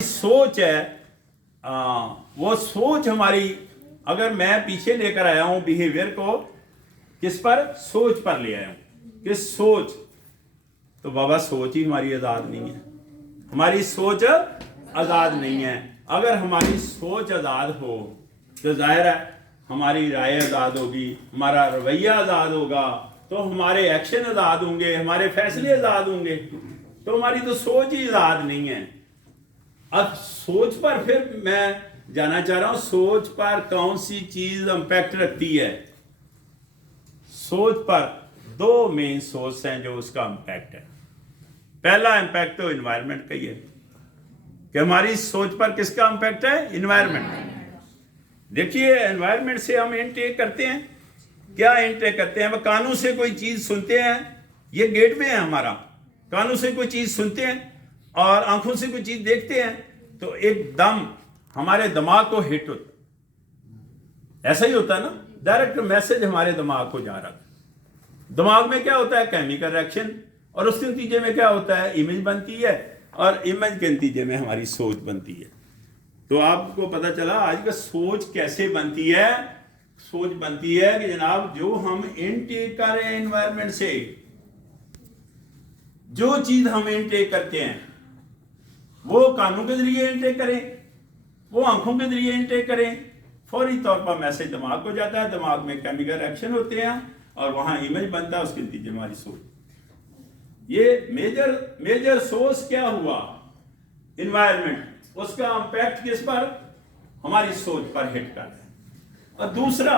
सोच है वो सोच हमारी, अगर मैं पीछे लेकर आया हूं बिहेवियर को किस पर, सोच पर ले आया हूं, किस सोच, तो बाबा सोच ही हमारी आजाद नहीं है, हमारी सोच आजाद नहीं है। अगर हमारी सोच आजाद हो तो जाहिर है हमारी राय आजाद होगी, हमारा रवैया आजाद होगा, तो हमारे एक्शन आजाद होंगे, हमारे फैसले आजाद होंगे। तो हमारी तो सोच ही आजाद नहीं है। अब सोच पर फिर मैं जाना चाह रहा हूं, सोच पर कौन सी चीज इंपैक्ट रखती है। सोच पर दो मेन सोर्स हैं जो उसका इंपैक्ट है। पहला इंपैक्ट तो एनवायरनमेंट का ही है कि हमारी सोच पर किसका इंपैक्ट है, एनवायरनमेंट। देखिए एनवायरनमेंट से हम इनटेक करते हैं, क्या इनटेक करते हैं, कानों से कोई चीज सुनते हैं, ये गेटवे है हमारा। कानों से कोई चीज सुनते हैं और आंखों से कोई चीज देखते हैं तो एकदम हमारे दिमाग को हिट होता, ऐसा ही होता है ना, डायरेक्ट मैसेज हमारे दिमाग को जा रहा है। दिमाग में क्या होता है, केमिकल रिएक्शन, और उसके नतीजे में क्या होता है, इमेज बनती है, और इमेज के नतीजे में हमारी सोच बनती है। तो आपको पता चला आज का सोच कैसे बनती है। सोच बनती है कि जनाब जो हम इनटेक कर रहे हैं एनवायरनमेंट से, जो चीज हम इनटेक करते हैं वो कानों के जरिए इनटेक करें, वो आंखों के जरिए इनटेक करें, फौरी तौर पर मैसेज दिमाग को जाता है, दिमाग में केमिकल रिएक्शन होते हैं और वहां इमेज बनता है, उसके नतीजे हमारी सोच। ये मेजर सोर्स क्या हुआ, इन्वायरमेंट, उसका इंपैक्ट किस पर, हमारी सोच पर हिट कर है। और दूसरा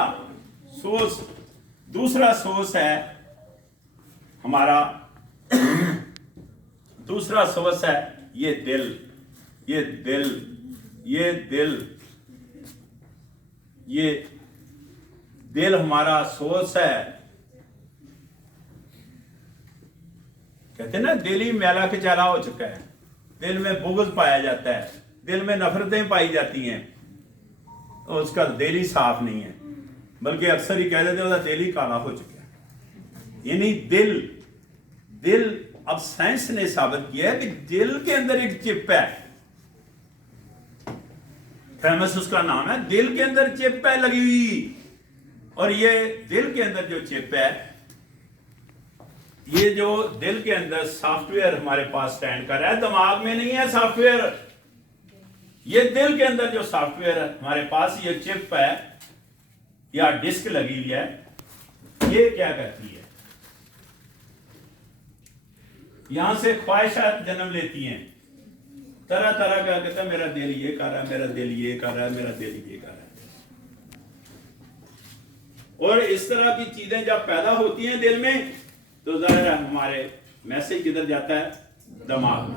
सोर्स है हमारा दूसरा सोर्स है ये दिल हमारा सोर्स है। कहते हैं ना दिल ही मैला कचाला हो चुका है, दिल में बुग़्ज़ पाया जाता है, दिल में नफरतें पाई जाती हैं, तो उसका दिल ही साफ नहीं है, बल्कि अक्सर ही कह देते हैं उसका दिल ही काला हो चुका है। यानी दिल अब साइंस ने साबित किया है कि दिल के अंदर एक चिप है, फेमस उसका नाम है, दिल के अंदर चिप है लगी हुई। और ये दिल के अंदर जो चिप है, ये जो दिल के अंदर सॉफ्टवेयर हमारे पास स्टैंड कर रहा है, दिमाग में नहीं है सॉफ्टवेयर, ये दिल के अंदर जो सॉफ्टवेयर है हमारे पास, ये चिप है या डिस्क लगी हुई है, ये क्या करती है, यहां से ख्वाहिशात जन्म लेती हैं, तरह तरह का, कहता है मेरा दिल ये कर रहा है, मेरा दिल ये कर रहा है, मेरा दिल ये कर रहा है। और इस तरह की चीजें जब पैदा होती हैं दिल में, तो जाहिर है हमारे मैसेज किधर जाता है, दिमाग में,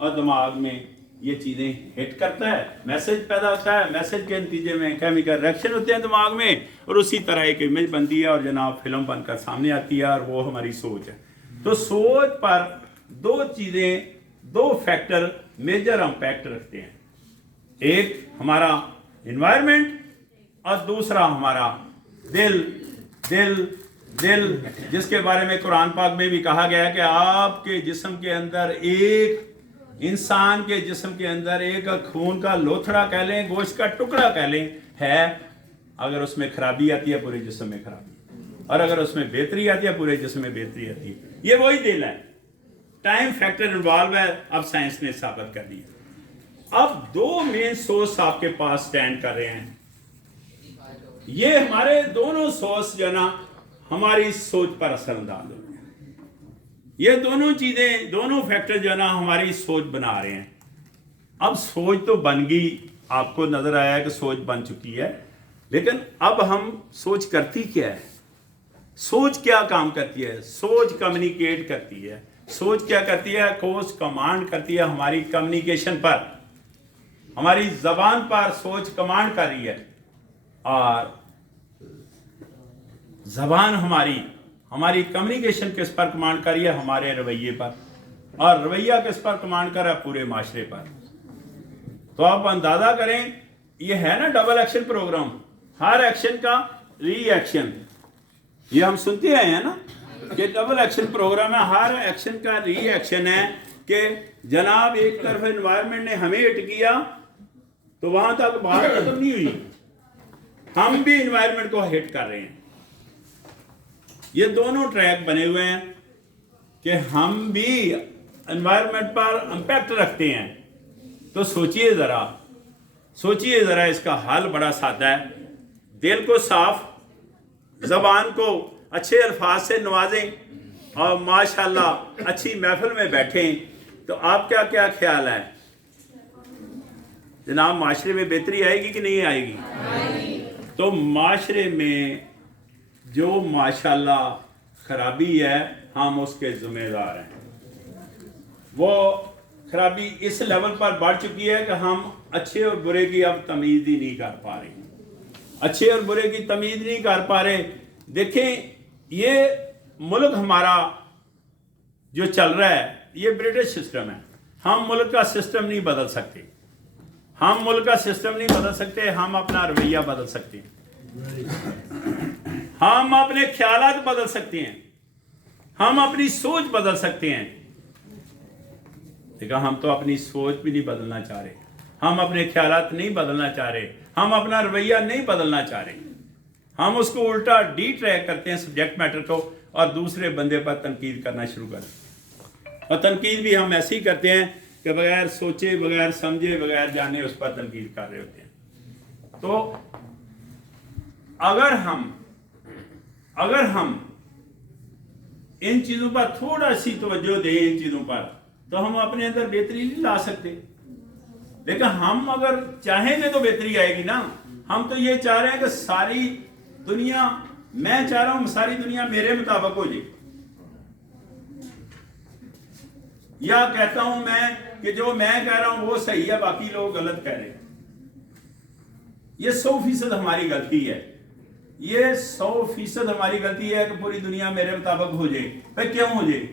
और दिमाग में ये चीजें हिट करता है, मैसेज पैदा होता है, मैसेज के नतीजे में केमिकल रिएक्शन होते हैं दिमाग में, और उसी तरह एक इमेज बनती है और जनाब फिल्म बनकर सामने आती है, और वो हमारी सोच है। तो सोच पर दो चीजें, दो फैक्टर मेजर इंपैक्ट रखते हैं, एक हमारा एनवायरनमेंट और दूसरा हमारा दिल, जिसके बारे में कुरान पाक में भी कहा गया है कि आपके जिस्म के अंदर, एक इंसान के जिस्म के अंदर एक खून का लोथड़ा कह लें, गोश्त का टुकड़ा कह लें है, अगर उसमें खराबी आती है पूरे जिस्म में खराबी, और अगर उसमें बेहतरी आती है पूरे जिस्म में बेहतरी आती है। ये वही दिल है, टाइम फैक्टर इन्वॉल्व है, अब साइंस ने साबित कर दिया। अब दो मेन सोर्स आपके पास स्टैंड कर रहे हैं, ये हमारे दोनों सोर्स जो ना हमारी सोच पर असरअंदाज हो रहे हैं। ये दोनों चीजें, दोनों फैक्टर जो ना हमारी सोच बना रहे हैं। अब सोच तो बन गई, आपको नजर आया कि सोच बन चुकी है, लेकिन अब हम सोच करती क्या है, सोच क्या काम करती है, सोच कम्युनिकेट करती है, सोच क्या करती है, कोर्स कमांड करती है हमारी कम्युनिकेशन पर, हमारी जबान पर सोच कमांड कर रही है, और जबान हमारी कम्युनिकेशन किस पर कमांड कर रही है, हमारे रवैये पर, और रवैया किस पर कमांड कर रहा है, पूरे माशरे पर। तो आप अंदाजा करें, ये है ना डबल एक्शन प्रोग्राम, हर एक्शन का रिएक्शन, ये हम सुनते आए हैं ना कि डबल एक्शन प्रोग्राम है, हर एक्शन का रिएक्शन है, कि जनाब एक तरफ एनवायरनमेंट ने हमें हिट किया तो वहां तक बात खत्म नहीं हुई, हम भी एनवायरनमेंट को हिट कर रहे हैं। ये दोनों ट्रैक बने हुए हैं कि हम भी एनवायरनमेंट पर इम्पैक्ट रखते हैं। तो सोचिए ज़रा, इसका हल बड़ा सादा है। दिल को साफ, ज़बान को अच्छे अल्फाज से नवाजें और माशाल्लाह अच्छी महफिल में बैठें। तो आपका क्या ख्याल है जनाब, माशरे में बेहतरी आएगी कि नहीं आएगी? तो माशरे में जो माशाल्लाह खराबी है हम उसके ज़िम्मेदार हैं। वो खराबी इस लेवल पर बढ़ चुकी है कि हम अच्छे और बुरे की अब तमीज़ ही नहीं कर पा रहे, अच्छे और बुरे की तमीज़ नहीं कर पा रहे। देखें, ये मुल्क हमारा जो चल रहा है ये ब्रिटिश सिस्टम है। हम मुल्क का सिस्टम नहीं बदल सकते, हम मुल्क का सिस्टम नहीं बदल सकते, हम अपना रवैया बदल सकते हैं, हम अपने ख्यालात बदल सकते हैं, हम अपनी सोच बदल सकते हैं। देखा, हम तो अपनी सोच भी नहीं बदलना चाह रहे, हम अपने ख्यालात नहीं बदलना चाह रहे, हम अपना रवैया नहीं बदलना चाह रहे। हम उसको उल्टा डी ट्रैक करते हैं सब्जेक्ट मैटर को और दूसरे बंदे पर तनकीद करना शुरू कर। और तनकीद भी हम ऐसे ही करते हैं कि बगैर सोचे, बगैर समझे, बगैर जाने उस पर तनकीद कर रहे होते हैं। तो अगर हम इन चीज़ों पर थोड़ा सी तवज्जो दें, इन चीज़ों पर, तो हम अपने अंदर बेहतरी नहीं ला सकते। लेकिन हम अगर चाहेंगे तो बेहतरी आएगी ना। हम तो ये चाह रहे हैं कि सारी दुनिया, मैं चाह रहा हूं सारी दुनिया मेरे मुताबिक हो जाए, या कहता हूं मैं कि जो मैं कह रहा हूं वो सही है, बाकी लोग गलत कह रहे हैं। ये 100% हमारी गलती है, ये 100% हमारी गलती है कि पूरी दुनिया मेरे मुताबिक हो जाए। भाई क्यों हो जाए?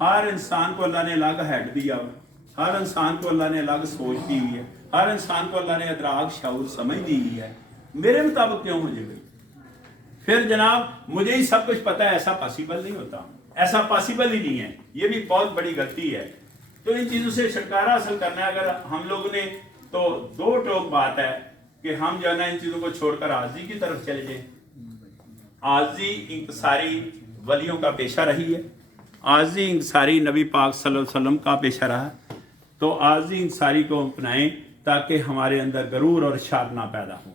हर इंसान को अल्लाह ने अलग हेड दिया हुआ, हर इंसान को अल्लाह ने अलग सोच दी हुई है, हर इंसान को अल्लाह ने अदराक शऊर समझ दी हुई है। मेरे मुताबिक क्यों हो जाए भाई? फिर जनाब मुझे ही सब कुछ पता है, ऐसा पॉसिबल नहीं होता, ऐसा पॉसिबल ही नहीं है। ये भी बहुत बड़ी गलती है। तो इन चीज़ों से छुटकारा हासिल करना है अगर हम लोगों ने, तो दो टोक बात है कि हम जो है ना इन चीज़ों को छोड़कर आज़ी की तरफ चले जाएं। आज़ी इंकसारी वलियों का पेशा रही है, आज़ी इंकसारी नबी पाक सल्लल्लाहु अलैहि वसल्लम का पेशा रहा। तो आज़ी इंकसारी को अपनाएं ताकि हमारे अंदर गरूर और शाद ना पैदा हो।